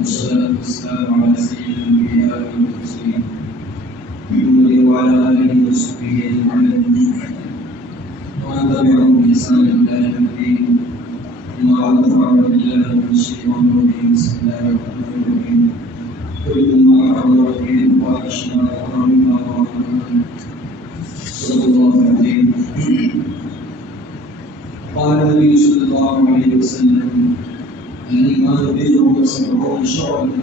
والصلاة والسلام على سيد الأنبياء والمرسلين محمد وعلى آله وصحبه أجمعين ومن تبعهم بإحسان إلى يوم الدين. أما بعد فأعوذ بالله من الشيطان الرجيم. بسم الله الرحمن الرحيم. قل إنما حرم ربي الفواحش ما ظهر منها وما بطن. صدق الله العظيم. قال النبي صلى الله عليه وسلم: الإيمان بضع وسبعون شعبة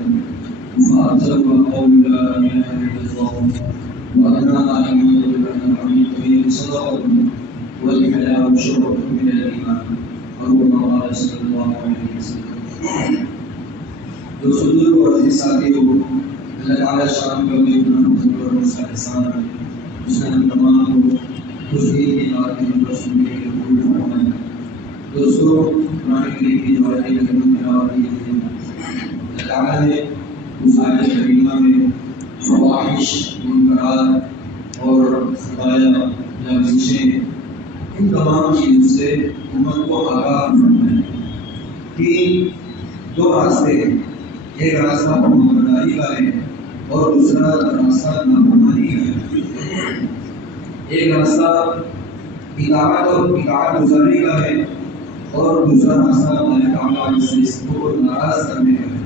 فأكثرها قول لا إله إلا الله وأدناها إيمان بأن العبد صدقة والحياء شعبة من الإيمان أو كما قال صلى الله عليه وسلم. دوستو اور عزیز ساتھیو، اللہ تعالیٰ شان کا بے گناہ مذکور اور اس کا احسان ہے، اس نے ہم تمام کو خوش دین کی بات کی پر سننے کے قبول فرمائے. دوستو، قرآن کریم کی جو آیتیں تلاوت کی ہیں، اللہ تعالیٰ نے اس آیت کریمہ میں فواحش، منکرات اور خطایا یا بزشیں، ان تمام چیزوں سے امت کو آگاہ فرمایا کہ دو راستے ہیں، ایک راستہ فرمانبرداری کا ہے اور دوسرا راستہ نافرمانی کا ہے. ایک راستہ اطاعت اور اطاعت گزارنے کا ہے اور دوسرا راستہ اللہ تعالیٰ سے اس کو ناراض کرنے کا ہے.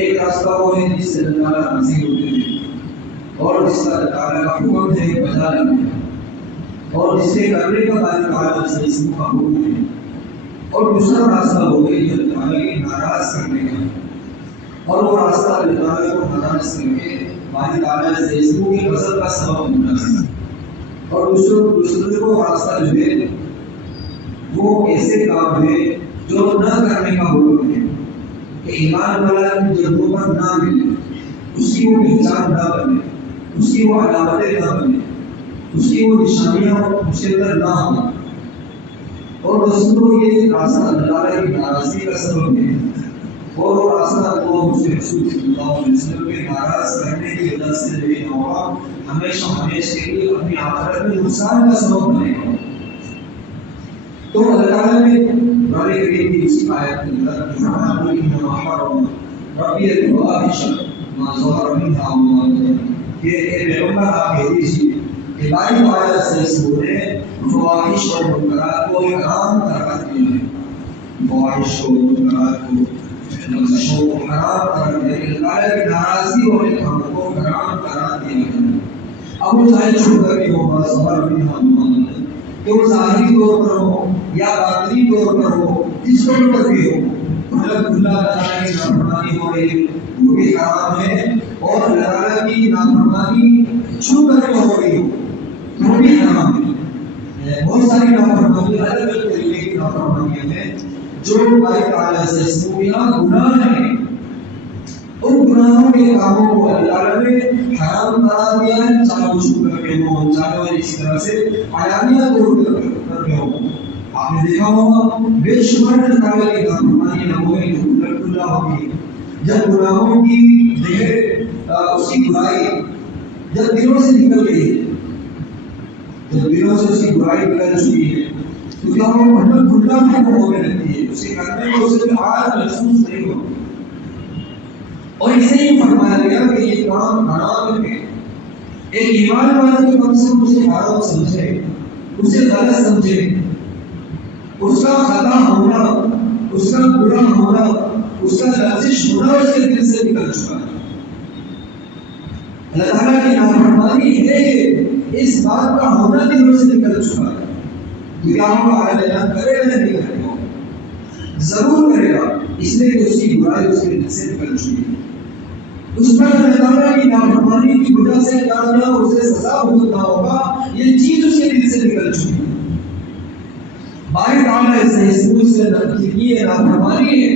ایک راستہ وہ ہے جس سے اللہ تعالیٰ راضی ہوتے ہیں اور جس کا اللہ تعالیٰ کا حکم ہے بجا لانے کا، اور جس سے کرنے کا اللہ تعالیٰ سے اس کا حکم ہے. اور دوسرا راستہ وہ ہے جو اللہ تعالیٰ کے ناراض کرنے کا ہے، اور وہ راستہ اللہ تعالیٰ کو ناراض کر کے اللہ تعالیٰ سے اس کی غضب کا سبب بنتا ہے. اور دوسرے کو راستہ جو ہے وہ ایسے کام ہے جو نہ کرنے کا حکم ہے کہ ایمان والا کی جگہوں پر نہ ملے، اس کی وہ پہچان نہ بنے، اس کی وہ علامتیں نہ بنے، اس کی وہ نشانیاں اس کے اندر نہ ہوں. اور دوستوں، یہ راستہ اللہ تعالیٰ کی ناراضی کا سبب ہے، اور وہ راستہ کو رسول صلی اللہ علیہ وسلم کے ناراض کرنے کی وجہ سے جو ہوگا ہمیشہ ہمیشہ کے لیے اپنی آخرت میں نقصان کا سبب بنے گا. تو اللہ تعالیٰ نے قرآن کریم کی اسی آیت کے اندر ربی الفواحش ما ظہر منها وما بطن، کہ اے پیغمبر آپ کہہ دیجیے کہ باری تعالیٰ سے اس نے فواحش اور منکرات کو حرام قرار دیا ہے. فواحش کو، منکرات کو، لفظوں کو حرام قرار دیا ہے. اللہ تعالیٰ کی ناراضی والے کاموں کو حرام قرار دیا ہے. اب وہ چاہے چھوٹا بھی ہو، ما ظہر منها وما بطن، کہ وہ ظاہری طور پر ہو یا باطنی طور پر ہو، جس طور پر بھی ہو، مطلب اللہ تعالیٰ کی نافرمانی ہو رہی ہے وہ بھی حرام ہے، اور اللہ تعالیٰ کی نافرمانی چھو کر کے ہو رہی ہو وہ بھی حرام ہے. بہت ساری نافرمانی، الگ الگ طریقے کی نافرمانیاں ہیں جو اللہ تعالیٰ سے گناہ ہیں. ان گناہوں کے کاموں کو اللہ تعالیٰ نے حرام قرار دیا ہے، چاہے وہ چھو کر کے ہو، چاہے وہ اسی طرح سے علانیہ طور پر ہو. آپ نے دیکھا ہوگا بے شمار تعالیٰ کی نافرمانیاں وہ ہیں جو کھلا ہوگی. جب گناہوں کی زہر، اس کی برائی جب دلوں سے نکل گئی، جب دلوں سے اس کی برائی نکل چکی ہے تو کیا وہ مطلب کھلا ہے وہ ہونے لگتی ہے، اسے کرنے کو اسے آج محسوس نہیں ہوگا. اور اسے ہی فرمایا گیا کہ یہ کام حرام ہے. ایک ایمان والا جو کم سے کم اسے حرام سمجھے، اسے غلط سمجھے، اس کا خطا ہونا، اس کا برا ہونا، اس کا لفظش ہونا اس کے دل سے نکل چکا ہے. اللہ تعالیٰ کی نافرمانی ہے اس بات کا ہونا دلوں سے نکل چکا ہے. تو کیا ہم اعلان کرے یا نہیں کرے گا؟ ضرور کرے گا، اس لیے کہ اس کی برائی اس کے دل سے نکل چکی ہے. اس پر اللہ تعالیٰ کی نافرمانی کی وجہ سے کیا اسے سزا بھگتنا ہوگا، یہ چیز اس کے دل سے نکل چکی ہے. باری تعالیٰ سے اس سے نافرمانی ہے،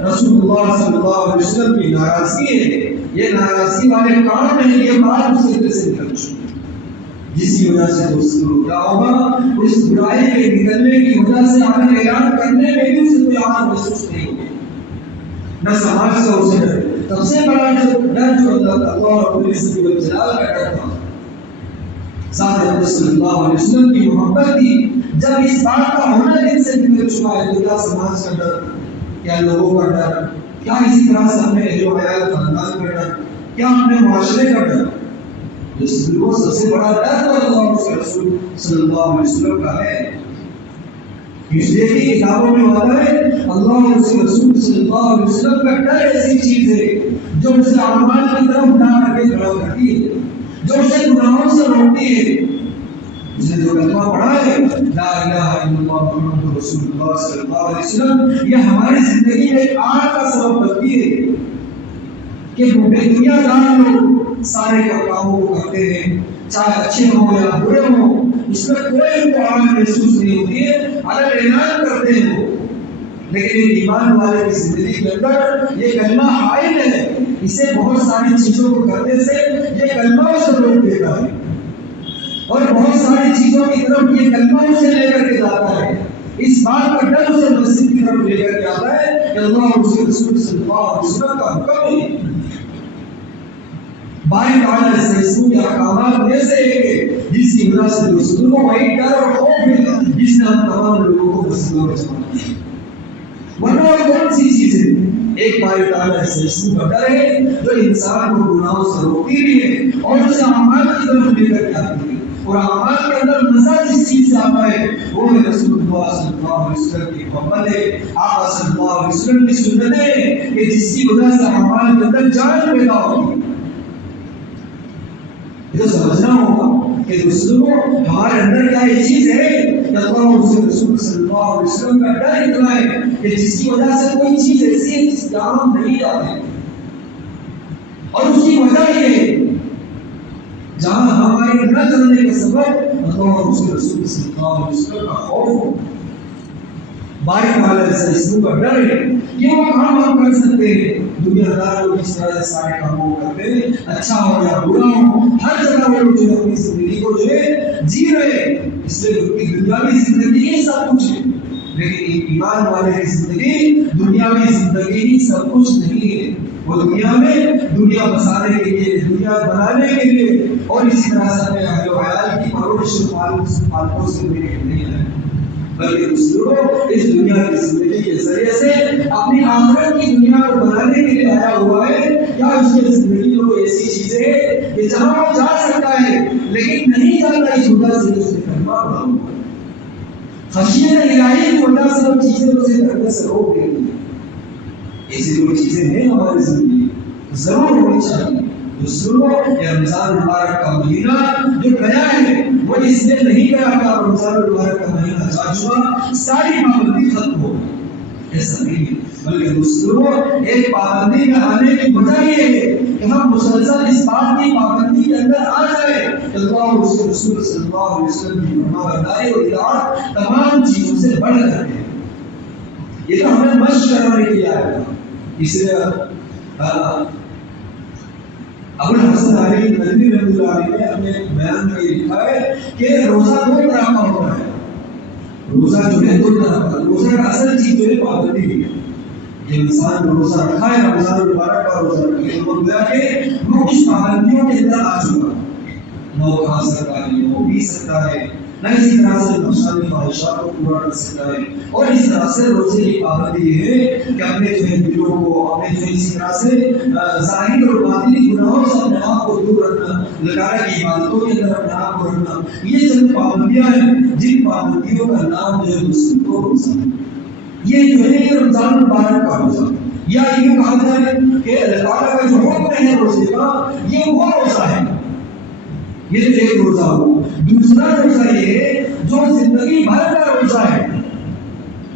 رسول اللہ صلی اللہ علیہ وسلم کی ناراضگی ہے، یہ ناراضگی والے کام نہیں، یہ بات اس سے کیسے نکل چکی جس کی وجہ سے دوستوں کیا ہوگا، اس برائی کے نکلنے کی وجہ سے آگے اعلان کرنے میں بھی اسے کوئی آن محسوس نہیں ہوگی، نہ سماج سے اسے ڈر۔ سب سے بڑا ڈر جو اللہ رب العزت والجلال کا ڈر تھا، ساتھ صلی اللہ علیہ وسلم کی محبت تھی۔ جب اس بات کا ہونا دل سے نکل چکا ہے تو کیا سماج کا ڈر، کیا لوگوں کا ڈر، کیا اسی طرح سے ہمیں اہل و عیال خاندان کا ڈر، کیا اپنے معاشرے کا ڈر۔ اس لیے سب سے بڑا ڈر تو اللہ کے رسول صلی اللہ علیہ وسلم کا ہے۔ اس لیے کہ کتابوں میں ہوتا ہے اللہ اور اس کے رسول صلی اللہ علیہ وسلم کا ڈر ایسی چیز ہے جو اسے اعمال کی طرف ڈال کر کے کھڑا کرتی ہے، جو اسے گناہوں سے روکتی ہے۔ اس نے جو کلمہ پڑھا ہے لا الہ الا اللہ محمد رسول اللہ صلی اللہ علیہ وسلم، یہ ہماری زندگی میں ایک آگ کا سبب بنتی ہے کہ بے دنیا دار لوگ سارے کاموں کو کرتے ہیں، چاہے اچھے ہوں یا برے ہوں، اس میں کوئی ان کو آگ محسوس نہیں ہوتی ہے، اگر اعلان کرتے ہیں وہ، لیکن ایک ایمان والے کی زندگی کے اندر یہ کلمہ حائل ہے، اسے بہت ساری چیزوں کو کرنے سے یہ کلمہ اسے روک دیتا ہے، اور بہت ساری چیزوں کی طرف یہ کلمہ اسے لے کر کے جاتا ہے۔ اس بات کا ڈر اسے مسجد کی طرف لے کر کے آتا ہے کہ اللہ اور اس کے رسول صلی اللہ علیہ وسلم کا حکم ہے۔ باری تعالیٰ سے اس کے احکامات میں سے ایک ہے جس کی وجہ سے دوستوں کو وہی ڈر اور خوف ہے جس نے ہم تمام لوگوں کو مسجدوں میں جمع کیا۔ ورنہ کون سی چیز ہے؟ ایک باری تعالیٰ سے اس کا ڈر ہے جو انسان کو گناہوں سے روکتی بھی ہے اور اسے اعمال کی طرف لے کر کے آتی ہے، اور اعمال کے اندر مزہ جس چیز سے آتا ہے وہ ہے رسول اللہ صلی اللہ علیہ وسلم کی محبت ہے، آقا صلی اللہ علیہ وسلم کی سنتیں ہیں کہ جس کی وجہ سے اعمال کے اندر جان پیدا ہوتی ہے۔ یہ تو سمجھنا ہوگا کہ دوستوں ہمارے اندر کیا یہ چیز ہے کہ اللہ اور اس کے رسول صلی اللہ علیہ وسلم کا ڈر اتنا ہے کہ جس کی وجہ سے کوئی چیز ایسی ہے جس کا ہم نہیں جاتے، اور اس کی وجہ یہ ہے جہاں ہمارے نہ چلنے کا سبب اللہ اور اس کے رسول صلی اللہ علیہ وسلم کا خوف ہو، باری تعالیٰ سے اس کا ڈر ہے کہ وہ کام ہم کر سکتے ہیں۔ دنیا دار لوگ اس طرح سے سارے کاموں کرتے ہیں، اچھا ہو یا برا ہو، ہر جگہ وہ جو اپنی زندگی کو جو ہے جی رہے ہیں، اس لیے ان کی دنیاوی زندگی ہی سب کچھ ہے، لیکن ایمان والے کی زندگی دنیاوی زندگی ہی سب کچھ نہیں ہے۔ وہ دنیا میں دنیا بسانے کے لیے، دنیا بنانے کے لیے اور اسی طرح سے اپنے اہل و عیال کی پرورش پالتوں سے نہیں ہے، بلکہ دوسروں اس دنیا کی زندگی کے ذریعے سے اپنی آخرت کی دنیا کو بنانے کے لیے آیا ہوا ہے۔ کیا اس کی زندگی میں کوئی ایسی چیزیں ہیں کہ جہاں وہ جا سکتا ہے لیکن نہیں جاتا، اس وجہ سے اس نے کلمہ پڑھا ہوا ہے، خشیت الہی کی وجہ سے وہ چیزیں اسے کرنے سے روک رہی ہیں۔ ایسی کوئی چیزیں ہیں ہماری زندگی ضرور ہونی چاہیے۔ دوسروں یہ رمضان مبارک کا مہینہ جو گیا ہے وہ اس لیے نہیں گیا کہ رمضان مبارک کا مہینہ جا چکا ساری پابندی ختم ہو گئی، ایسا نہیں ہے، بلکہ دوسروں ایک پابندی میں آنے کی وجہ یہ ہے کہ ہم مسلسل اس بات کی پابندی کے اندر آ جائیں کہ اللہ اور اس کے رسول صلی اللہ علیہ وسلم کی فرمانبرداری اور اطاعت تمام چیزوں سے بڑھ کر ہے۔ یہ تو ہمیں مشق کرانے کے لیے آیا تھا، اس لیے ابو الحسن علی ندوی رحمۃ اللہ علیہ نے اپنے بیان میں لکھا ہے کہ روزہ دو طرح کا ہوتا ہے، روزہ جو ہے دو طرح کا، روزہ کا اصل چیز جو ہے پابندی ہے، یہ انسان روزہ رکھا ہے رمضان مبارک کا روزہ رکھے تو گویا کہ وہ کچھ پابندیوں کے اندر آ چکا، نہ وہ کھا سکتا ہے، نہ وہ پی سکتا ہے، نہ اسی طرح سے نفسانی خواہشات کو پورا کر سکتا ہے، اور اس طرح سے روزے کی پابندی یہ ہے کہ اپنے جو ہے دلوں کو، اپنے جو اسی طرح سے ظاہری اور باطنی گناہوں سے اپنے آپ کو دور رکھنا، اللہ کی عبادتوں کے اندر اپنے آپ کو رکھنا، یہ چند پابندیاں ہیں جن پابندیوں کا نام جو ہے مسلم کو روزہ ہے۔ یہ جو ہے یہ رمضان مبارک کا روزہ، یا یہ کہا جائے کہ اللہ تعالیٰ کا جو حکم ہے روزے کا یہ وہ روزہ ہے، یہ تو ایک روزہ ہو۔ دوسرا روزہ یہ ہے جو زندگی بھر کا روزہ ہے،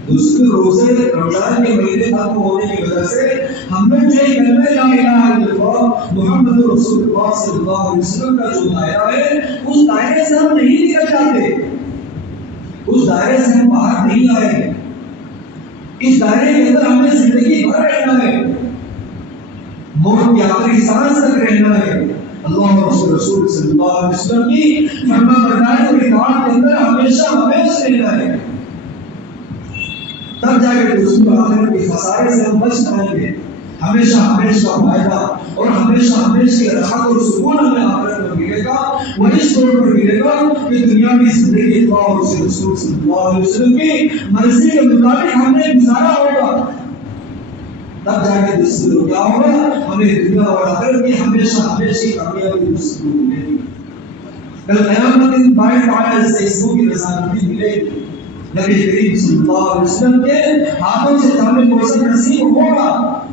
دوسرے روزے رمضان کے مہینے ختم ہونے کی وجہ سے ہم نے جو کلمہ لا الہ الا اللہ محمد رسول اللہ صلی اللہ علیہ وسلم کا جو دائرہ ہے اس دائرے سے ہم نہیں نکل جاتے، اس دائرے سے ہم باہر نہیں آئے، اس دائرے کے اندر ہمیں زندگی بھر رہنا ہے۔ موت کی آخری سانس تک رہنا ہے۔ اللہ اور اس کے رسول صلی اللہ علیہ وسلم کی فرما برداری اور اطاعت کے اندر ہمیشہ ہمیشہ رہنا ہے، تب جا کے دوستوں آخر کے خسارے سے ہم بچ پائیں گے۔ ہمیشہ ہمیشہ کا فائدہ اور ہمیشہ ہمیشہ کی راحت اور سکون ہمیں آخرت میں ملے گا، وہ اس طور پر ملے گا کہ دنیاوی زندگی اللہ اور اس کے رسول صلی اللہ علیہ وسلم کی مرضی کے مطابق ہم نے گزارا ہوگا، تب جا کے دوستوں کیا ہوگا، ہمیں دنیا اور آخرت کی ہمیشہ ہمیشہ کی کامیابی دوستوں ملے گی۔ کل قیامت دن بائیں تعالیٰ سے اس کی رضامندی ملے گی، نبی کریم صلی اللہ علیہ وسلم کے ہاتھوں سے جامع کوثر نصیب ہوگا،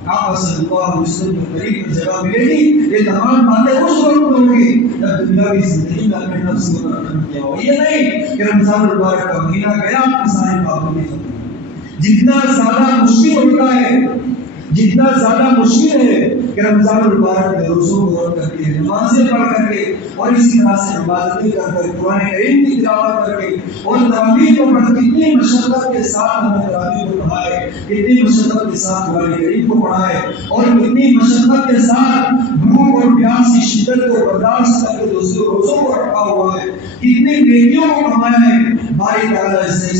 آپ صلی اللہ علیہ وسلم کے قریب جگہ ملے گی، یہ تمام باتیں اس وقت ہوگی جب دنیاوی زندگی میں اپنے نفس کو ختم کیا ہو۔ یہ نہیں کہ رمضان المبارک کا مہینہ گیا آپ کی ساری پابندی ختم۔ جتنا زیادہ مشکل ہوتا ہے، جتنا زیادہ مشکل ہے کہ رمضان المبارک میں روزوں کو رکھ کر کے، نمازیں پڑھ کر کے اور اسی طرح سے عبادتیں کر کر، قرآن کریم کی تلاوت کر کے اور تراویح کو پڑھ، کتنی مشقت کے ساتھ ہم نے تراویح کو پڑھا ہے، کتنی مشقت کے ساتھ قرآن کریم کو پڑھا ہے، اور کتنی مشقت کے ساتھ بھوک اور پیاس کی شدت کو برداشت کر کے دوستوں روزوں کو رکھا ہوا ہے، کتنی نیکیوں کو کمایا ہے۔ باری تعالیٰ سے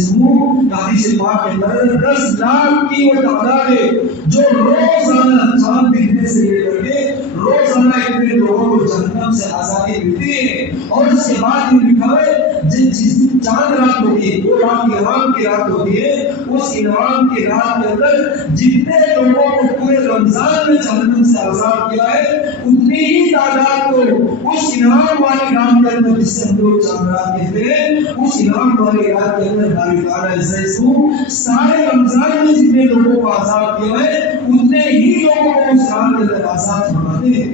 حدیث پاک کے اندر 10 لاکھ کی وہ تعداد ہے جو روزانہ چاند دکھنے سے لے کر کے روزانہ اتنے لوگوں کو جہنم سے آزادی ملتی ہے، اور اس کے بعد یہ لکھا ہے جس چاند رات ہوتی ہے، وہ رات انعام کی رات ہوتی ہے، اس انعام کی رات کے اندر جتنے لوگوں کو پورے رمضان میں جہنم سے آزاد کیا ہے، اتنی ہی تعداد کو اس انعام والی رات کے اندر، جس سے ہم لوگ چاند رات کہتے ہیں، اس انعام والی رات کے اندر باری تعالیٰ سارے رمضان میں جتنے لوگوں کو آزاد کیا ہے، اتنے ہی لوگوں کو اس رات کے اندر آزاد فرماتے ہیں۔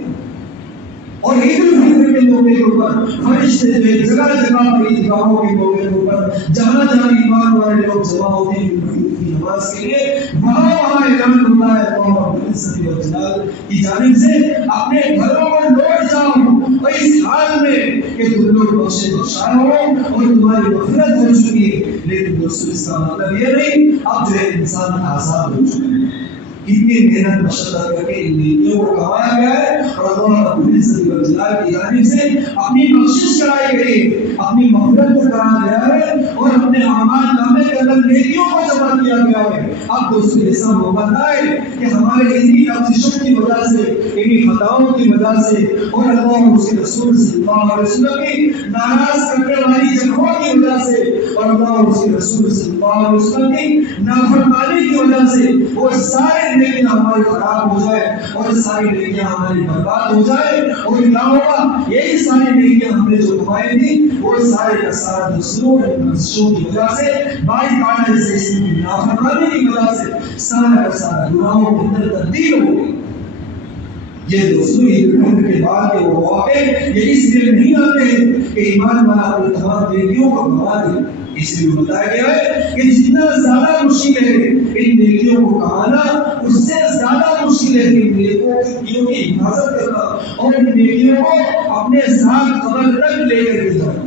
اور عید الفطر کے موقع کے اوپر فرشتے جو ہے جگہ جگہ پر عیدگاہوں کے موقع کے اوپر جہاں جہاں ایمان والے لوگ جمع ہوتے ہیں عید کی نماز کے لیے، وہاں اعلان ہوتا ہے اللہ رب العزت والجلال کی جانب سے، اپنے گھروں پر لوٹ جاؤ اور اس حال میں کہ تم لوگ بخشے بخشائے ہو اور تمہاری مغفرت ہو چکی ہے۔ لیکن دوستو اس کا مطلب یہ نہیں اب جو ہے انسان آزاد ہو چکے ہیں، کتنی محنت مشقت کر کے ان نیکیوں کو کمایا گیا ہے، اور اللہ رب العزت والجلال کی جانب سے اپنی بخشش کرائی گئی ہے، اپنی مغفرت کو کرایا گیا ہے، اور اپنے اعمال نامے کے اندر نیکیوں کو جمع کیا گیا ہے۔ اب دوستو ایسا موقع ہے کہ ہمارے انہی لفظوں کی وجہ سے، انہی خطاؤں کی وجہ سے، اور اللہ اور اس کے رسول صلی اللہ علیہ وسلم کی ناراض کرنے والی جگہوں کی وجہ سے، اور اللہ اور اس کے رسول صلی اللہ علیہ وسلم کی نافرمانی کی وجہ سے وہ سارے نیکیاں ہماری خراب ہو جائے اور ساری نیکیاں ہماری برباد ہو جائے، اور کیا ہوگا، یہی ساری نیکیاں ہم نے جو کمائی تھی وہ سارے کا سارا دوسروں کی وجہ سے، باری تعالیٰ سے اس کی نافرمانی کی وجہ سے سارا کا سارا گناہوں کے اندر تبدیل ہو گئی۔ یہ دوستوں عید الفطر کے بعد کے وہ واقع یہ اس لیے نہیں آتے ہیں کہ ایمان والا اپنی تمام نیکیوں کو گنوا دے، اس لیے بتایا گیا ہے کہ جتنا زیادہ مشکل ہے ان نیکیوں کو کمانا، اس سے زیادہ مشکل ہے ان نیکیوں کی حفاظت کرنا اور ان نیکیوں کو اپنے ساتھ قبر تک لے کر کے جانا۔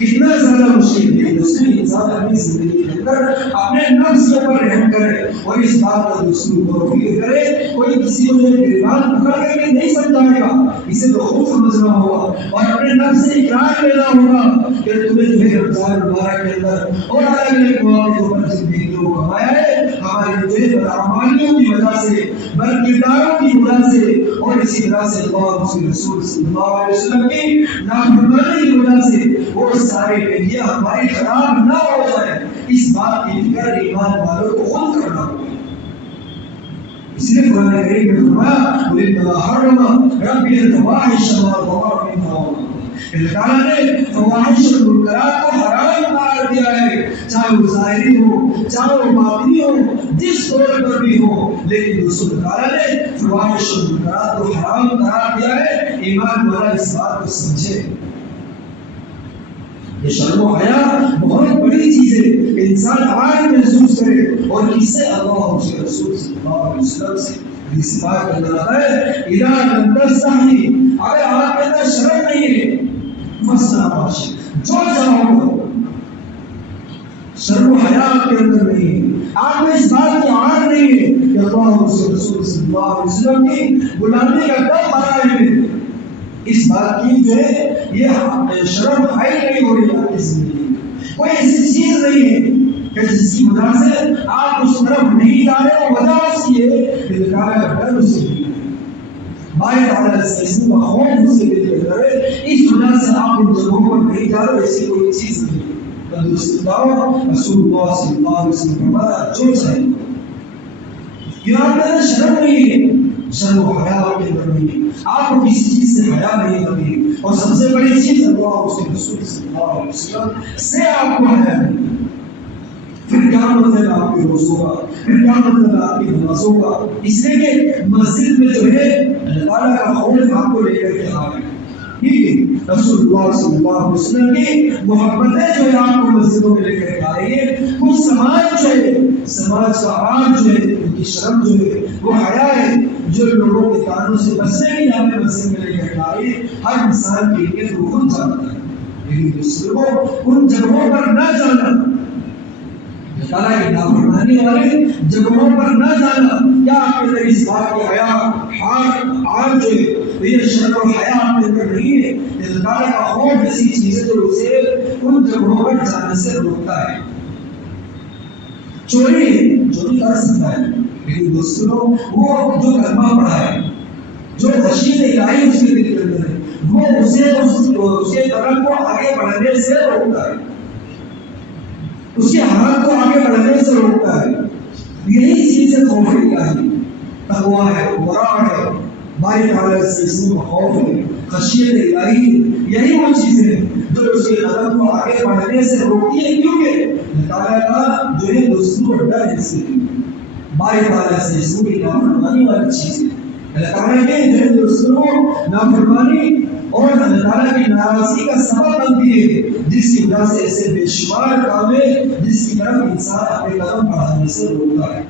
کتنا زیادہ مشکل ہے دوسری انسان اپنی زندگی کے اندر اپنے نفس کے اوپر رحم کرے اور اس بات کا دوسروں کو فکر کرے۔ کوئی کسی کو گریبان پکڑ کر کے نہیں سمجھائے گا، اسے تو خوب سمجھنا ہوگا اور اپنے نفس سے اقرار لینا ہوگا کہ تمہیں جو ہے رمضان المبارک کے اندر اور الگ الگ مواقع پر جن نیکیوں کو کمایا ہے، ہماری جو ہے بدعمالیوں کی وجہ سے، بد کرداروں کی وجہ سے، اور اسی طرح سے اللہ اور اس کے رسول صلی اللہ علیہ وسلم کی نافرمانی کی وجہ سے وہ سارے نیکیاں ہماری خراب نہ ہو جائے، اس بات کی فکر ایمان والوں کو خود کرنا ہوگا۔ اس لیے قرآن کریم میں فرمایا وَإِنَّمَا حَرَّمَ رَبِّي الْفَوَاحِشَ مَا ظَهَرَ مِنْهَا وَمَا بَطَنَ۔ اللہ تعالیٰ نے فواحش اور منکرات کو حرام قرار دیا ہے، چاہے وہ ظاہری ہو چاہے وہ باطنی ہو، جس طور پر بھی ہو، لیکن دوستوں اللہ تعالیٰ نے فواحش اور منکرات کو حرام قرار دیا ہے۔ ایمان والا اس بات کو سمجھے، یہ شرم و حیا بہت بڑی چیز ہے کہ انسان آج محسوس کرے، اور اس سے اللہ اور اس کے رسول صلی اللہ علیہ وسلم سے حدیث پاک کے اندر آتا ہے اذا لم تستحی، اگر آپ کے اندر شرم نہیں ہے فاصنع ما شئت، جو چاہو کرو۔ شرم و حیا آپ کے اندر نہیں ہے، آپ میں اس بات کی عار نہیں ہے کہ اللہ اور اس کے رسول صلی اللہ علیہ وسلم کی غلامی کا ڈر بنائے ہوئے، اس بات کی جو ہے یہ شرم حائل نہیں ہو رہی آپ کی زندگی میں، کوئی ایسی چیز نہیں ہے کہ جس کی وجہ سے آپ اس طرف نہیں جا رہے ہو، وجہ اس کی ہے کہ اللہ تعالیٰ کا ڈر اس سے نہیں ہے، بھائی تعالیٰ اس کا خوف اس سے دل کر رہے، اس وجہ سے آپ ان جگہوں پر نہیں جا رہے، ایسی کوئی چیز نہیں ہے۔ رسول اللہ صلی اللہ علیہ وسلم فرمایا جو چاہے یہاں پر شرم نہیں ہے، شرم و حیا آپ کے اندر نہیں ہے، آپ کو کسی چیز سے حیا نہیں ہوتی، اور سب سے بڑی چیز اللہ اور اس کے رسول صلی اللہ علیہ وسلم سے آپ کو حیا نہیں۔ پھر کیا مطلب آپ کے روزوں کا، پھر کیا مطلب آپ کی نمازوں کا، اس لیے کہ مسجد میں جو ہے اللہ تعالیٰ کا خوف آپ کو لے کر کے آ رہے ہیں، رسول اللہ صلی اللہ علیہ وسلم کی محبتیں جو ہے آپ کو مسجدوں میں لے کر آ رہی ہے، وہ سماج جو ہے، سماج کا آج جو ہے، ان کی شرم جو ہے، وہ حیا ہے جو لوگوں کے کانوں سے بچنے کی ہمیں مسجد میں لے کر آ رہی ہے۔ ہر انسان کی نیت وہ خود جانتا ہے، لیکن دوسروں کو ان جگہوں پر نہ جانا، تعالیٰ کی نافرمانی والے جگہوں پر نہ جانا، کیا آپ کے اندر اس بات کی حیا آج جو ہے یہ شرم و حیا آپ کے اندر نہیں ہے؟ اللہ تعالیٰ کا خوف ایسی چیز ہے جو اسے ان جگہوں پر جانے سے روکتا ہے۔ چوری کر سکتا ہے، لیکن دوسروں وہ جو کلمہ پڑھا ہے، جو خشیت الہی اس کے دل کے اندر ہے، وہ اسے طرف کو آگے بڑھنے سے روکتا ہے، اس کے حالات کو آگے بڑھنے سے روکتا ہے۔ یہی چیز ہے خوف الہی، تقویٰ ہے، ورع ہے، باری تعالیٰ سے اسم کا خوف ہے، خشیت الہی، یہی وہ چیز ہے جو اس کے قدم کو آگے بڑھنے سے روکتی ہے، کیونکہ اللہ تعالیٰ کا جو ہے دوسروں کو ڈر ہے، سے باری تعالیٰ سے اسم کی نافرمانی والی چیز ہے۔ اللہ تعالیٰ کے جو ہے دوسروں نافرمانی اور اللہ تعالیٰ کی ناراضی کا سبب بنتی ہے، جس کی وجہ سے ایسے بے شمار کام ہے جس کی طرف انسان اپنے قدم بڑھانے سے روکتا ہے۔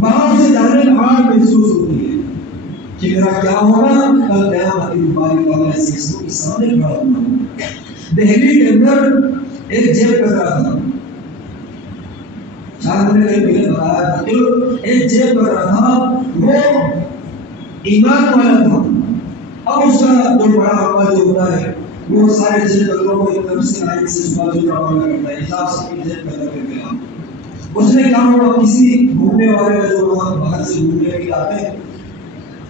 وہاں سے جانے کا حال محسوس ہوتی ہے کہ میرا کیا ہوگا کل قیامت کے باری تعالیٰ سے اس کے سامنے کھڑا ہوگا۔ دہلی کے اندر ایک جیب کترا تھا، چار دن پہلے بتایا تھا کہ ایک جیب کترا تھا، وہ ایمان والا تھا۔ اب اس کا جو بڑا آقا جو ہوتا ہے وہ سارے جیب کتروں کو ایک طرف سے آئین سے صبح جو روانہ کرتا ہے، حساب سے بھی جیب کتر کر گیا۔ اس نے کیا ہوا، کسی گھومنے والے جو وہاں باہر سے گھومنے کے آتے ہیں،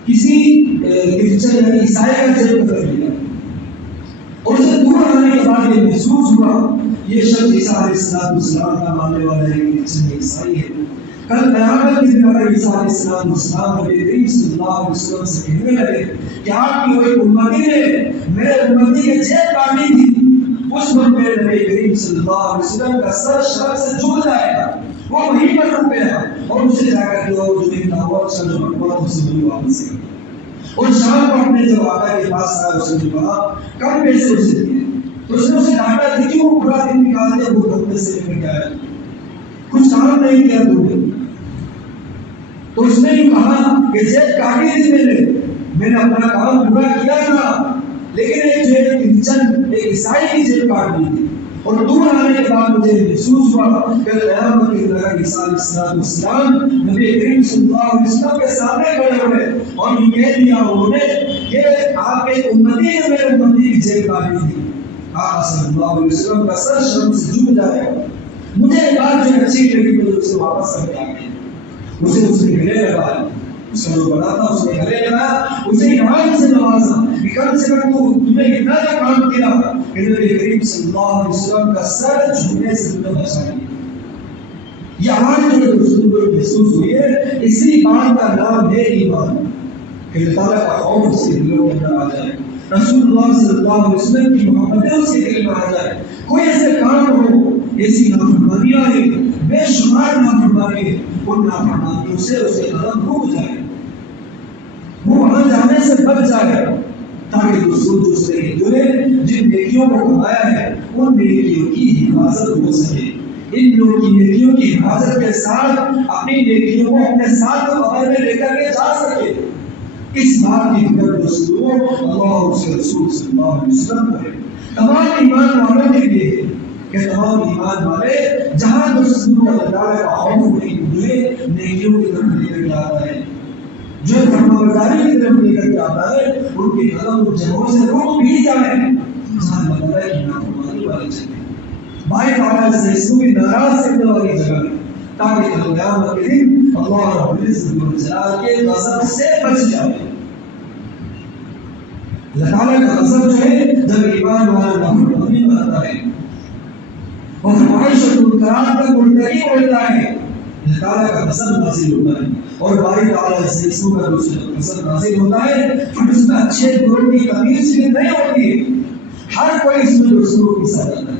کسی کرسچن یعنی عیسائی کا جیب کتر لیا، اور اسے دور آنے کے بعد یہ محسوس ہوا یہ شخص عیسیٰ علیہ السلام کا ماننے والا ہے، کرسچن عیسائی ہے۔ کل قیامت کے دن اگر عیسیٰ علیہ السلام نبی کریم صلی اللہ علیہ وسلم سے کہنے لگے کہ آپ کی کوئی امتی نے میرے امتی کے جیب کاٹی تھی، اس وقت میرے نبی کریم صلی اللہ علیہ وسلم کا سر شرم سے جھک جائے گا، وہ وہیں پر رک گیا اور اسے جا کر جو دعوت سے جو حکومت اسے بھی واپس کر، اور شام کو اپنے جب آقا کے پاس آیا اسے نے کہا کم پیسے اسے دیے، تو اس نے اسے ڈانٹا کہ کیوں پورا دن نکال دیا، وہ دھوکے سے لے کر آیا، کچھ کام نہیں کیا تم نے؟ تو اس نے یہ کہا کہ جیب کاٹی تھی میں نے اپنا کام پورا کیا تھا، لیکن ایک جو ہے کرسچن ایک عیسائی کی جیب کاٹ دی تھی، اور دور آنے کے بعد مجھے محسوس ہوا کہ قیامت کے دن عیسیٰ علیہ السلام نبی کریم صلی اللہ علیہ وسلم کے سامنے کھڑے ہوئے اور یہ کہہ دیا انہوں نے کہ آپ کے امتی نے میرے امتی کی جیب کاٹی تھی۔ آپ صلی اللہ علیہ وسلم کا سر شرم سے جھک جائے گا۔ مجھے ایک بات جو اچھی لگی مجھے اسے واپس کر کے آ گئی، اسے گلے لگایا، اس کا جو بڑا تھا اس نے گلے لگایا، اسے ایمان سے نوازا کہ کم سے کم تم نے اتنا کا کام کیا کہ نبی کریم صلی اللہ علیہ وسلم کا سر جھکنے سے تم نے بچا لیا۔ یہاں جو رسول کو محسوس ہوئی ہے، اسی بات کا نام ہے ایمان، کہ اللہ تعالیٰ کا خوف اس کے دلوں کے اندر آ جائے، رسول اللہ صلی اللہ علیہ وسلم کی محبتیں اس کے دل میں آ جائے، کوئی ایسے کام ہو، ایسی نافرمانیاں ہیں، بے شمار نافرمانی ہے، ان نافرمانیوں سے اس کے قدم رک جائے، وہ وہاں جانے سے بچ جائے، تاکہ دوسرے جو ہے جن نیکیوں کو کمایا ہے ان نیکیوں کی حفاظت ہو سکے، ان لوگوں کی نیکیوں کی حفاظت کے ساتھ اپنی نیکیوں کو اپنے ساتھ قبر میں لے کر کے جا سکے، اس بات کی فکر دوستوں اللہ اور اس کے رسول صلی اللہ علیہ وسلم کرے، تمام ایمان والوں کے لیے کہ تمام ایمان والے جہاں دوسروں اللہ تعالیٰ کا خوف نہیں ہوئے نیکیوں کی طرف لے کر جاتا ہے، جو فرمانبرداری کی طرف لے کر جاتا ہے، ان کے قدم و جگہوں سے روک بھی جائیں جہاں اللہ تعالیٰ کی نافرمانی والی جگہ، بھائی تعالیٰ سے اس کو بھی ناراض کرنے والی جگہ، تاکہ کل قیامت کے دن اللہ رب العزت والجلال کے غضب سے بچ جائے۔ اللہ تعالیٰ کا غضب جو ہے جب ایمان والا نافرمانی کرتا ہے اور فحش و منکرات کا مرتکب ہوتا ہے، اللہ تعالیٰ کا غضب نازل ہوتا ہے، اور باری تعالیٰ سے اس کا غضب نازل ہوتا ہے، پھر اس میں اچھے برے کی تمیز بھی نہیں ہوتی، ہر کوئی اس میں دوسروں کی سزا ہے۔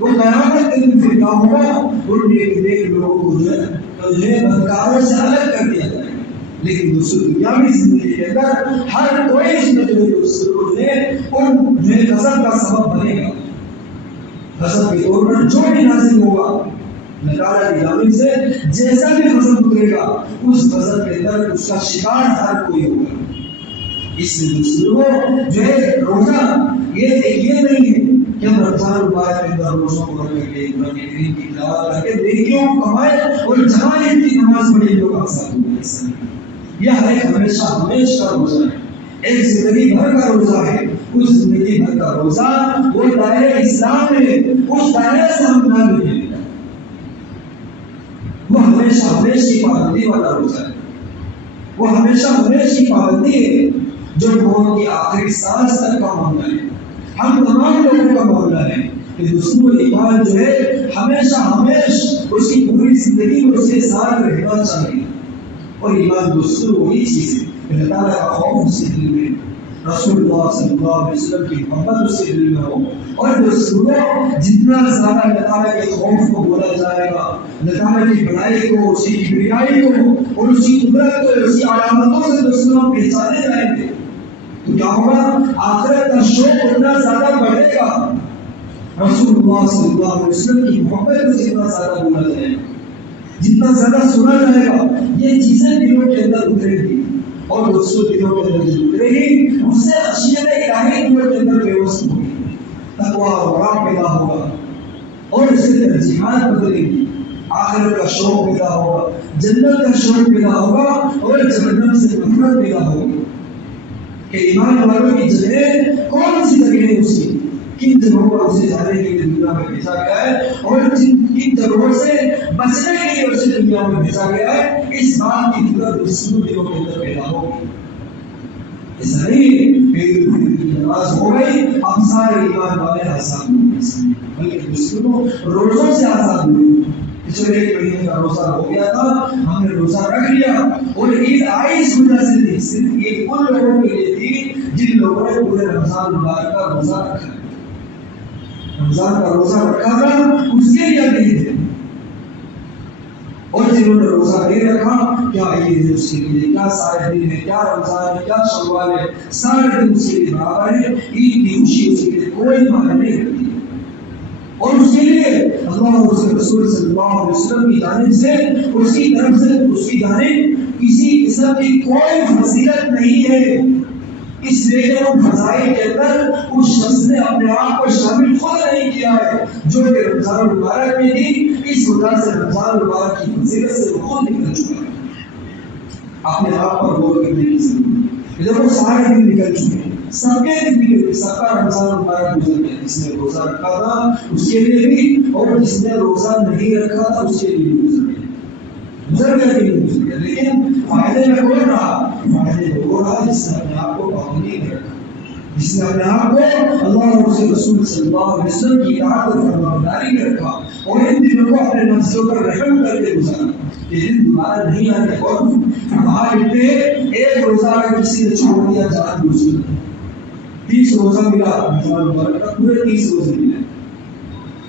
وہ قیامت کے دن پھر کیا ہوگا؟ ان نیک لوگوں کو جو ہے بدکاروں سے الگ کر دیا جائے گا، لیکن دوسری دنیاوی زندگی کے اندر ہر کوئی اس میں جو ہے دوسروں کو جو ہے ان جو ہے غضب کا سبب بنے گا۔ غضب کے طور پر جو بھی نازل ہوگا اللہ تعالیٰ کی جانب سے، جیسا بھی غضب اترے گا اس غضب کے اندر اس کا شکار ہر کوئی ہوگا۔ اس لیے دوسروں کو جو ہے روزہ یہ نہیں ہے کہ ہم رمضان مبارک کے اندر روزوں کو رکھ کے قرآن کریم کی تلاوت کر کے نیکیوں کو کمائے اور جہاں کی نماز پڑھے لوگ آسان ہو جائے۔ یہ ہر ایک ہمیشہ کا روزہ ہے، ایک زندگی بھر کا روزہ ہے۔ اس زندگی بھر کا روزہ وہ دائرہ اسلام ہے، اس دائرے سے ہم نہ ملیں، وہ ہمیشہ کی پابندی والا روزہ ہے، وہ ہمیشہ کی پابندی ہے جو موت کی آخری سانس تک کا معاملہ ہے۔ ہم تمام لوگوں کا معاملہ ہے کہ دوسروں ایمان جو ہے ہمیشہ اس کی پوری زندگی میں اس کے ساتھ رہنا چاہیے، اور ایمان دوسروں وہی چیز ہے کہ اللہ تعالیٰ کا خوف اس کے دل میں، رسول اللہ صلی اللہ علیہ وسلم کی محبت اس کے دل میں ہو، اور دوسروں جتنا زیادہ اللہ تعالیٰ کے خوف کو بولا جائے گا، اللہ تعالیٰ کی بڑائی کو، اس کی کبریائی کو اور اس کی قدرت کو، اس کی علامتوں سے دوسروں پہچانے جائیں گے تو کیا ہوگا؟ آخرت کا شوق اتنا زیادہ بڑھے گا، رسول اللہ صلی اللہ علیہ وسلم کی محبت کو جتنا زیادہ بولا جائے گا، جتنا زیادہ سنا جائے گا، یہ چیزیں دلوں کے اندر اترے گی، اور دوسروں دلوں کے اندر جو اترے گی اس سے خشیت الہی دلوں کے اندر پیوست ہوگی، تقویٰ اور ورع پیدا ہوگا، اور اس سے ترجیحات بدلیں گی، آخرت کا شوق پیدا ہوگا، جنت کا شوق پیدا ہوگا، اور جہنم سے نفرت پیدا ہوگی کہ ایمان والوں کی جگہ کون سی جگہ ہے، اس کی کن جگہوں پر اسے جانے کے لیے دنیا میں بھیجا گیا ہے، اور کن جگہوں سے بچنے کے لیے اسے دنیا میں بھیجا گیا ہے، اس بات کی فکر دوسروں دلوں کے اندر پیدا ہوگی۔ ایسا نہیں عید الفطر کی نماز ہو گئی اب سارے ایمان والے آزاد ہو گئے، بلکہ دوسروں روزوں سے آزاد ہوئے۔ پچھلے ایک مہینے کا روزہ ہو گیا تھا، ہم نے روزہ رکھ لیا، اور عید آئی اس وجہ سے نہیں، صرف عید ان لوگوں کے لیے تھی جن لوگوں نے پورے رمضان مبارک کا روزہ رکھا، رمضان کا روزہ رکھا تھا اس کے لیے عید ہے، اور جنہوں نے روزہ نہیں رکھا کیا عید ہے اس کے لیے، کیا سارے دن ہے، کیا رمضان ہے، کیا شوال ہے، سارے دن اس کے لیے برابر ہے، عید کی خوشی اس کے لیے کوئی معنی نہیں رکھتی، اور اس کے لیے اللہ اور اس کے رسول صلی اللہ علیہ وسلم کی جانب سے اس کی طرف سے اس کی جانب کسی قسم کی کوئی فضیلت نہیں ہے، اس لیے کہ وہ فضائل کے اندر اس شخص نے اپنے آپ کو شامل خود نہیں کیا ہے جو کہ رمضان المبارک میں تھی، اس وجہ سے رمضان المبارک کی فضیلت سے وہ خود نکل چکا ہے۔ اپنے آپ پر غور کرنے کی ضرورت ہے، جب وہ سارے دن نکل چکے ہیں، سب کے دن نکل چکے، سب کا رمضان مبارک گزر گیا، جس نے روزہ رکھا تھا اس کے لیے بھی، اور جس نے روزہ نہیں رکھا تھا اس کے لیے بھی گزر گیا کہ نہیں گزر گیا، لیکن فائدے میں کون رہا؟ فائدے میں وہ رہا جس نے اپنے آپ کو پابندی میں رکھا، جس نے اپنے آپ کو اللہ اور اس کے رسول صلی اللہ علیہ وسلم کی اطاعت اور فرمانبرداری میں رکھا، اور ان دنوں کو اپنے نفسوں پر رحم کر کے گزارا، یہ دن دوبارہ نہیں آتے۔ اور باہر اٹھے ایک روزہ اگر کسی نے چھوڑ دیا جان بوجھ کر، 30 روزہ ملا رمضان مبارک کا، پورے 30 روزے ملے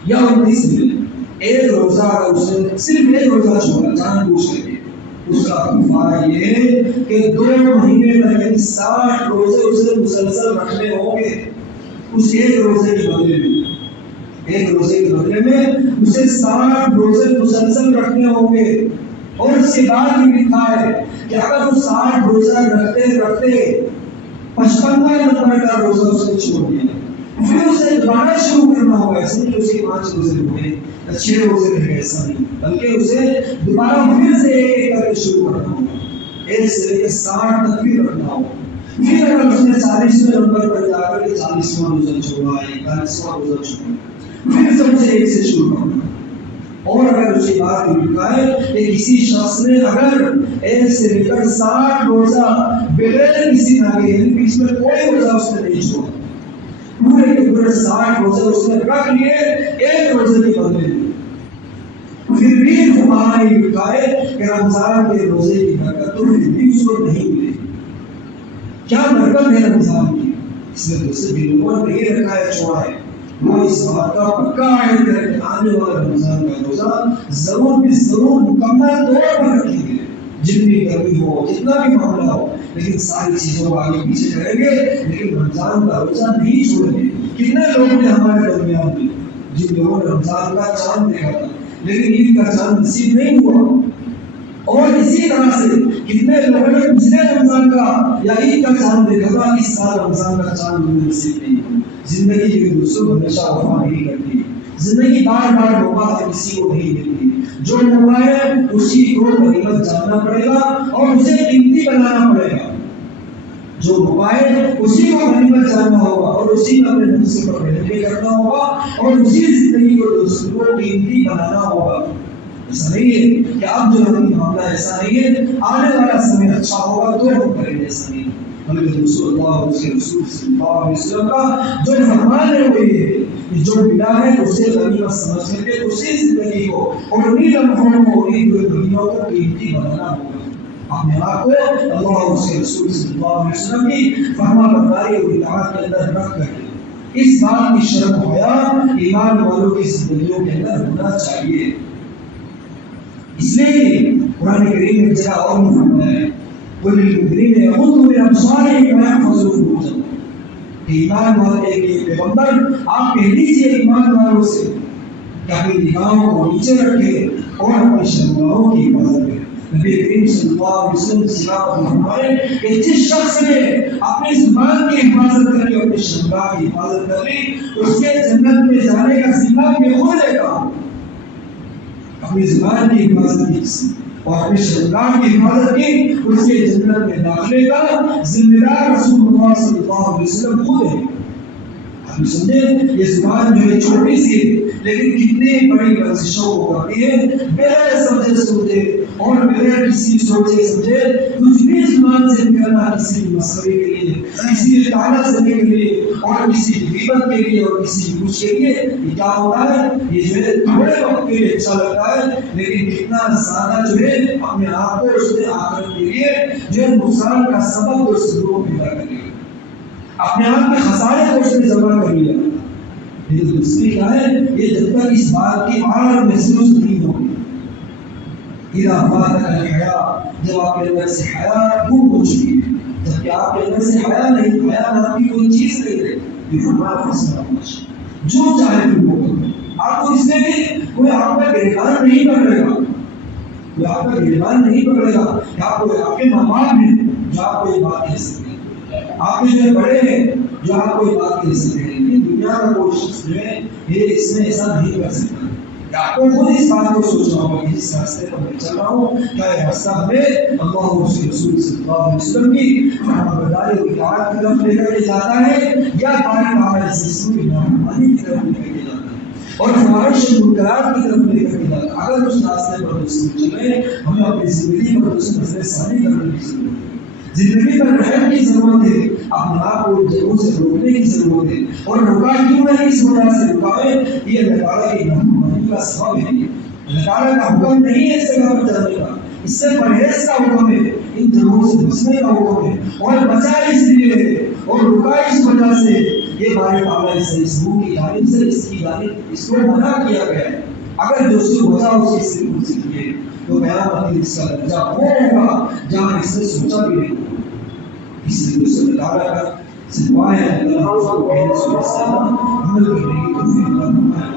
یا 29 ملے، ایک روزہ اگر اس نے صرف ایک روزہ چھوڑا جان بوجھ کر کے، اس کا کفارہ یہ ہے کہ 2 مہینے تک یعنی 60 روزے اسے مسلسل رکھنے ہوں گے، اس ایک روزے کے بدلے میں، ایک روزے کے بدلے میں اسے 60 روزے مسلسل رکھنے ہوں گے، اور اس کے بعد بھی لکھا ہے کہ اگر وہ 60 روزہ رکھتے رکھتے 55 نمبر کا روزہ اس نے چھوڑ دیا، پھر اسے دوبارہ شروع کرنا ہوگا. ایسے نہیں کہ اسے 5 روزے ہوئے 6 روزے رہ گئے، ایسا نہیں، بلکہ اسے دوبارہ پھر سے ایک کر کے شروع کرنا ہوگا، 1 سے لے کے 60 تک پھر رکھنا ہوگا. پھر اگر اس نے 40ویں نمبر پر جا کر کے 40واں روزہ چھوڑا، 41واں روزہ چھوڑا، پھر سب سے 1 سے شروع کرنا. اور اگر اسی بات کو لکھا ہے کہ کسی شخص نے اگر 1 سے لے کر 60 روزہ بغیر کسی ناگے، یعنی بیچ میں کوئی روزہ اس نے نہیں چھوڑا، پورے کے پورے 60 روزے اس نے رکھ لیے 1 روزے کے بدلے میں، پھر بھی فقہاء نے لکھا ہے کہ رمضان کے روزے کی برکت تو پھر بھی اس کو نہیں ملے. کیا برکت ہے رمضان کی؟ اس نے دوسرے دنوں پر نہیں رکھا ہے، چھوڑا ہے. وہ اس بات کا پکا عہد کرے کہ آنے والا رمضان کا روزہ ضرور بھی ضرور مکمل طور پر رکھیں گے، جتنی گرمی ہو، جتنا بھی معاملہ ہو، لیکن ساری چیزوں کو آگے پیچھے کریں گے، لیکن رمضان کا روزہ نہیں چھوڑیں گے. کتنے لوگ نے ہمارے درمیان میں جن لوگوں نے رمضان کا چاند دیکھا تھا لیکن عید کا چاند نصیب نہیں ہوا، اور اسی طرح سے کتنے لوگوں نے پچھلے رمضان کا یا عید کا چاند دیکھا تھا، اس سال رمضان کا چاند انہیں نصیب نہیں ہوا. زندگی کے دوستوں ہمیشہ وفا نہیں کرتی، زندگی بار بار موقع سے کسی کو نہیں ملتی. جو موقع ہے اسی کو غنیمت جاننا پڑے گا اور اسے قیمتی بنانا پڑے گا. جو موقع ہے اسی کو غنیمت جاننا ہوگا اور اسی میں اپنے نفس پر محنت کرنا ہوگا اور اسی زندگی کو دوستوں کو قیمتی بنانا ہوگا. ایسا نہیں ہے کہ اب جو ہمیں معاملہ ایسا نہیں ہے آنے والا سمے اچھا ہوگا تو ہم کریں گے، ایسا نہیں. بلکہ رسول اللہ اس کے رسول صلی اللہ علیہ وسلم کا جو فرمان ہے وہ یہ ہے کہ جو ملا ہے اسے غنیمت سمجھ کر کے اسی زندگی کو اور انہیں لمحوں کو، انہیں مہینوں کو قیمتی بنانا ہوگا. اپنے آپ کو اللہ اور اس کے رسول صلی اللہ علیہ وسلم کی فرما برداری اور اطاعت کے اندر رکھ کر اس بات کی شرم و حیا ایمان والوں کی زندگیوں کے اندر ہونا چاہیے. اس لیے قرآن کریم میں جگہ اور فرمایا ہے وَلِلْمُؤْمِنِينَ يَغُضُّوا مِنْ أَبْصَارِهِمْ وَيَحْفَظُوا فُرُوجَهُمْ. ایمان والے کے پیغمبر آپ کہہ دیجیے ایمان والوں سے کہ اپنی نگاہوں کو نیچے رکھے اور اپنی شرمگاہوں کی حفاظت کرے. نبی کریم صلی اللہ علیہ وسلم صحابہ فرمائے کہ جس شخص نے اپنی زبان کی حفاظت کر لی، اپنی شرمگاہ کی حفاظت کر لی، اس کے جنت میں جانے کا ذمہ میں خود لے گا. اپنی زبان کی حفاظت کی اور اپنی شرمگاہ کی حفاظت کی، اس کے جنت میں داخلے کا ذمہ دار رسول اللہ صلی اللہ علیہ وسلم خود ہے. آپ سمجھے یہ زبان جو ہے چھوٹی سی ہے لیکن کتنی بڑی لفظوں کو کرتی ہے بغیر سمجھے سوچے اور بغیر کسی سوچے سمجھے کچھ بھی زبان سے نکلنا کسی مسئلے کے لیے، کسی تعلق سے کے لیے اور کسی غیبت کے لیے اور کسی کچھ کے لیے یہ کیا ہوتا ہے، یہ جو ہے تھوڑے وقت کے لیے اچھا لگتا ہے لیکن کتنا زیادہ جو ہے اپنے آپ کو اس نے آخرت کے لیے جو ہے نقصان کا سبب اور سبب پیدا کر لیا، اپنے آپ کے خسارے کو اس نے جمع کر لیا. لیکن دوسری کیا ہے، یہ جب تک اس بات کی عار محسوس نہیں ہوگی، اذا فاتك الحیا، جب آپ کے اندر سے حیا گم ہو چکی ہے، جب کہ آپ کے اندر سے حیا نہیں، حیا نام کی کوئی چیز نہیں ہے، یہ فرمایا فیصلہ جو چاہے تم وہ کرو. آپ کو اس میں بھی کوئی آپ کا گریبان نہیں پکڑے گا، کوئی آپ کا گریبان نہیں پکڑے گا کہ آپ کو آپ کے ماں باپ ہیں جو آپ کو یہ بات کہہ سکتے ہیں، آپ کے جو بڑے ہیں جو آپ کو یہ بات کہہ سکتے ہیں. دنیا کا کوئی شخص جو ہے یہ اس میں ایسا نہیں کر سکتا. آپ کو خود اس بات کو سوچنا ہوگا کہ جس راستے پر میں چل رہا ہوں کیا یہ راستہ ہمیں اللہ اور اس کے رسول صلی اللہ علیہ وسلم کی فرمانبرداری اور اطاعت کی طرف لے کر کے جاتا ہے یا باری تعالی سے سوئی نافرمانی کی طرف لے کر کے جاتا ہے اور خواہش منکرات کی طرف لے کر کے جاتا ہے. اگر اس راستے پر مسلم چلے ہمیں اپنی زندگی پر اس نظر ثانی کرنے کی ضرورت ہے، زندگی پر رحم کی ضرورت ہے، اپنے آپ کو جگہوں سے روکنے کی ضرورت ہے. اور رکا کیوں نہیں اس وجہ سے رکاوے، یہ اللہ تعالیٰ کی نافرمانی کا سبب ہے. اللہ تعالیٰ کا حکم نہیں ہے اس جگہ پر جانے کا، اس سے پرہیز کا حکم ہے، ان جگہوں سے بچنے کا حکم ہے اور بچا اس لیے ہے اور رکا اس وجہ سے. یہ باری تعالیٰ سے اس منہ کی جانب سے اس کی جانب اس کو منع کیا گیا ہے. اگر جو اس کو بچا اس کی صرف سیکھیے تو قیامت میں اس کا درجہ وہ ہوگا جہاں اس نے سوچا بھی نہیں. اس لیے اس اللہ تعالیٰ کا سوائے اللہ کو کہنے سے عمل کرنے کی توفیق عطا فرمائے.